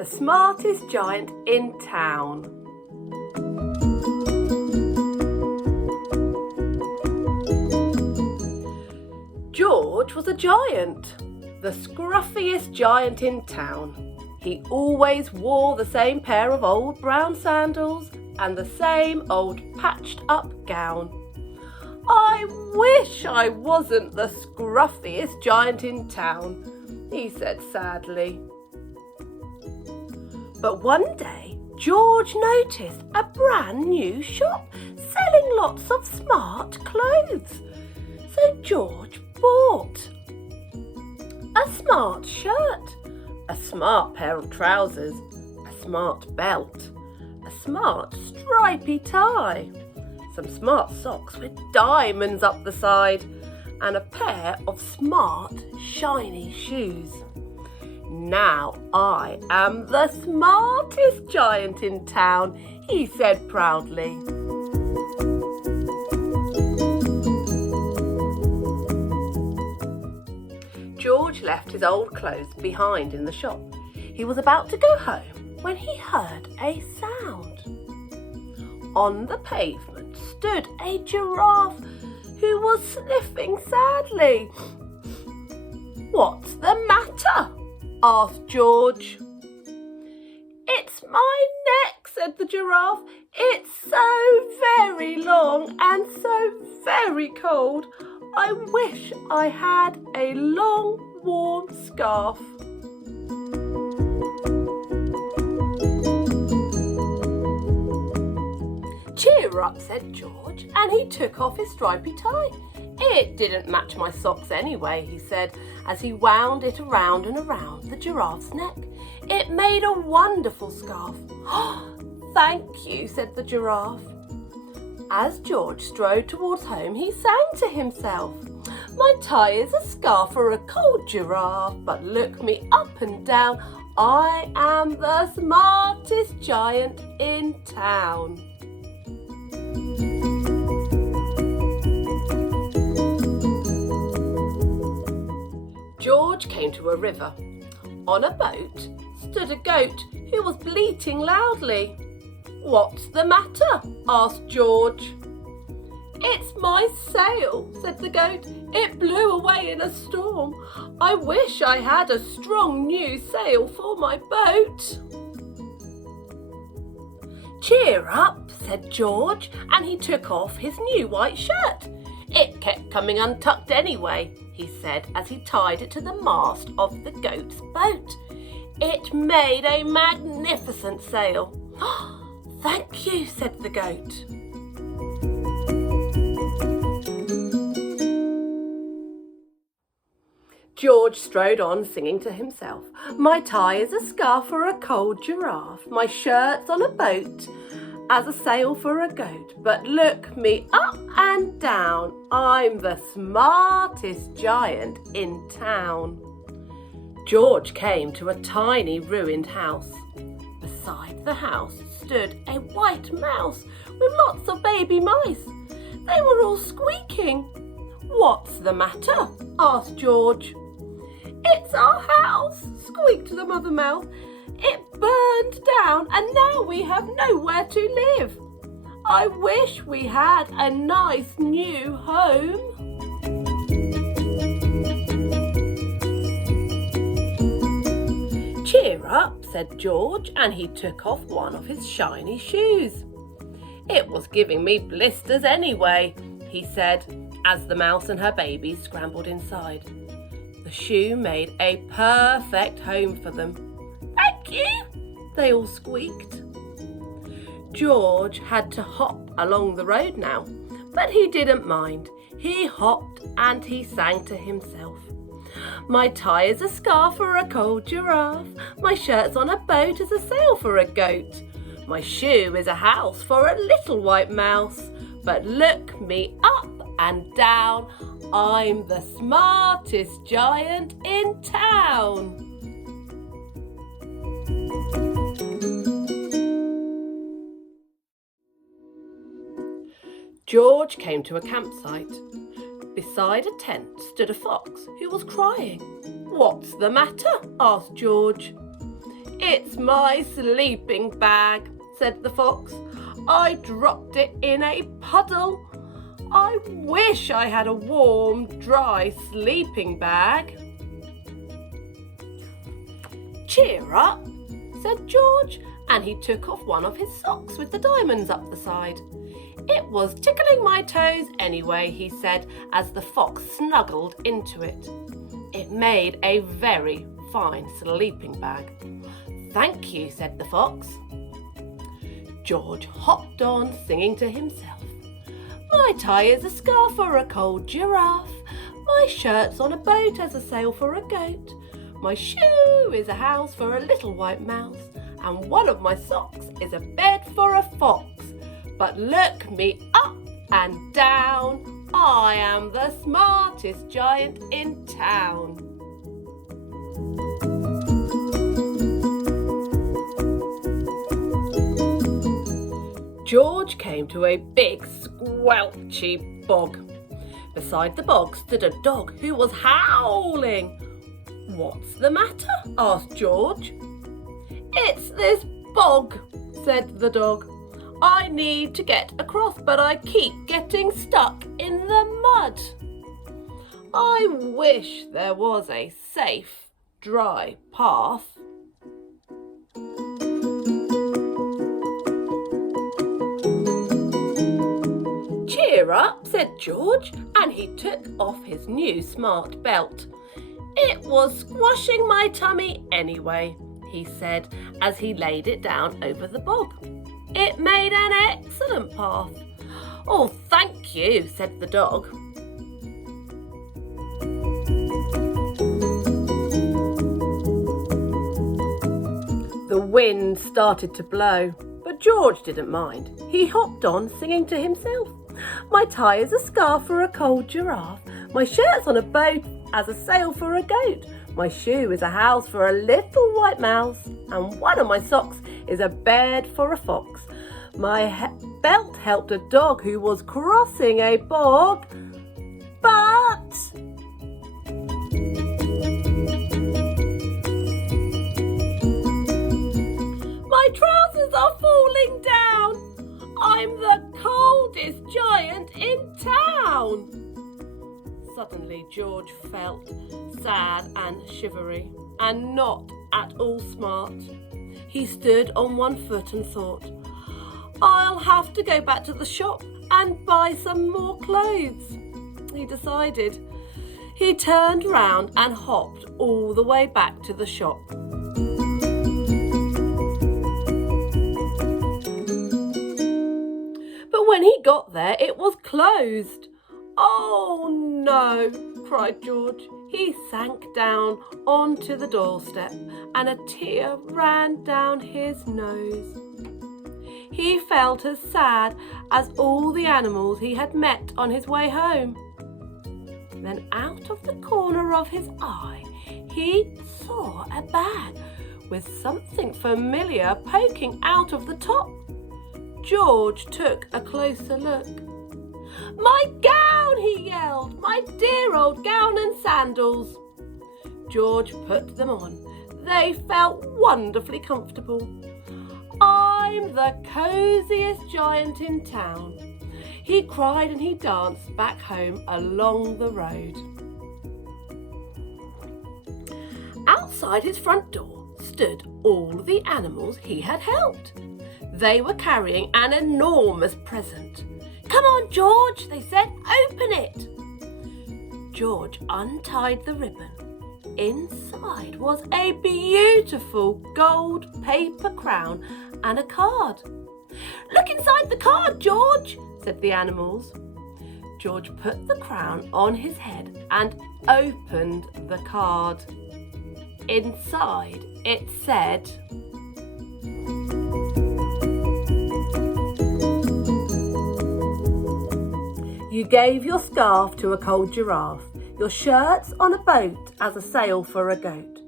the smartest giant in town. George was a giant, the scruffiest giant in town. He always wore the same pair of old brown sandals and the same old patched up gown. "I wish I wasn't the scruffiest giant in town," he said sadly. But one day, George noticed a brand new shop selling lots of smart clothes. So George bought a smart shirt, a smart pair of trousers, a smart belt, a smart stripy tie, some smart socks with diamonds up the side, and a pair of smart shiny shoes. "Now I am the smartest giant in town," he said proudly. George left his old clothes behind in the shop. He was about to go home when he heard a sound. On the pavement stood a giraffe who was sniffing sadly. "What's the matter?" asked George. "It's my neck," said the giraffe. "It's so very long and so very cold. I wish I had a long, warm scarf." "Cheer up," said George, and he took off his stripy tie. "It didn't match my socks anyway," he said, as he wound it around and around the giraffe's neck. "It made a wonderful scarf." "Thank you," said the giraffe. As George strode towards home, he sang to himself, "My tie is a scarf for a cold giraffe, but look me up and down, I am the smartest giant in town." George came to a river. On a boat stood a goat who was bleating loudly. "What's the matter?" asked George. "It's my sail," said the goat. "It blew away in a storm. I wish I had a strong new sail for my boat." "Cheer up," said George, and he took off his new white shirt. "It kept coming untucked anyway," he said as he tied it to the mast of the goat's boat. "It made a magnificent sail." "Thank you," said the goat. George strode on singing to himself, "My tie is a scarf for a cold giraffe, my shirt's on a boat as a sail for a goat, but look me up and down, I'm the smartest giant in town." George came to a tiny ruined house. Beside the house stood a white mouse with lots of baby mice. They were all squeaking. "What's the matter?" asked George. "It's our house," squeaked the mother mouse. "It burned down and now we have nowhere to live. I wish we had a nice new home." "Cheer up," said George, and he took off one of his shiny shoes. "It was giving me blisters anyway," he said, as the mouse and her babies scrambled inside. The shoe made a perfect home for them. "Thank you," they all squeaked. George had to hop along the road now, but he didn't mind. He hopped and he sang to himself. "My tie is a scarf for a cold giraffe, my shirt's on a boat as a sail for a goat, my shoe is a house for a little white mouse, but look me up and down, I'm the smartest giant in town." George came to a campsite. Beside a tent stood a fox who was crying. "What's the matter?" asked George. "It's my sleeping bag," said the fox. "I dropped it in a puddle. I wish I had a warm, dry sleeping bag." "Cheer up," said George, and he took off one of his socks with the diamonds up the side. "It was tickling my toes anyway," he said, as the fox snuggled into it. It made a very fine sleeping bag. "Thank you," said the fox. George hopped on, singing to himself. "My tie is a scarf for a cold giraffe. My shirt's on a boat as a sail for a goat. My shoe is a house for a little white mouse. And one of my socks is a bed for a fox. But look me up and down, I am the smartest giant in town." George came to a big squelchy bog. Beside the bog stood a dog who was howling. "What's the matter?" asked George. "It's this bog," said the dog. "I need to get across, but I keep getting stuck in the mud. I wish there was a safe, dry path." "Cheer up," said George, and he took off his new smart belt. "It was squashing my tummy anyway," he said, as he laid it down over the bog. "It made an excellent path." "Oh, thank you," said the dog. The wind started to blow, but George didn't mind. He hopped on, singing to himself. "My tie is a scarf for a cold giraffe. My shirt's on a boat as a sail for a goat. My shoe is a house for a little white mouse, and one of my socks is a bed for a fox. My belt helped a dog who was crossing a bog, but..." "My trousers are falling down. I'm the coldest giant in town." Suddenly George felt sad and shivery, and not at all smart. He stood on one foot and thought, "I'll have to go back to the shop and buy some more clothes," he decided. He turned round and hopped all the way back to the shop. But when he got there, it was closed. "Oh no," cried George. He sank down onto the doorstep and a tear ran down his nose. He felt as sad as all the animals he had met on his way home. Then out of the corner of his eye, he saw a bag with something familiar poking out of the top. George took a closer look. "My gown!" he yelled. "My dear old gown and sandals!" George put them on. They felt wonderfully comfortable. "I'm the cosiest giant in town." He cried and he danced back home along the road. Outside his front door stood all the animals he had helped. They were carrying an enormous present. "Come on, George," they said, "open it." George untied the ribbon. Inside was a beautiful gold paper crown and a card. "Look inside the card, George," said the animals. George put the crown on his head and opened the card. Inside it said, "You gave your scarf to a cold giraffe. Your shirt's on a boat as a sail for a goat.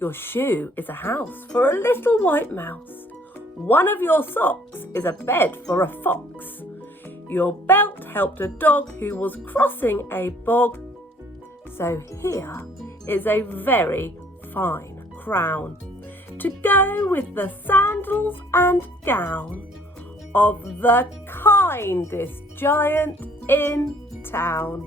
Your shoe is a house for a little white mouse. One of your socks is a bed for a fox. Your belt helped a dog who was crossing a bog. So here is a very fine crown. to go with the sandals and gown of the kindest giant in town.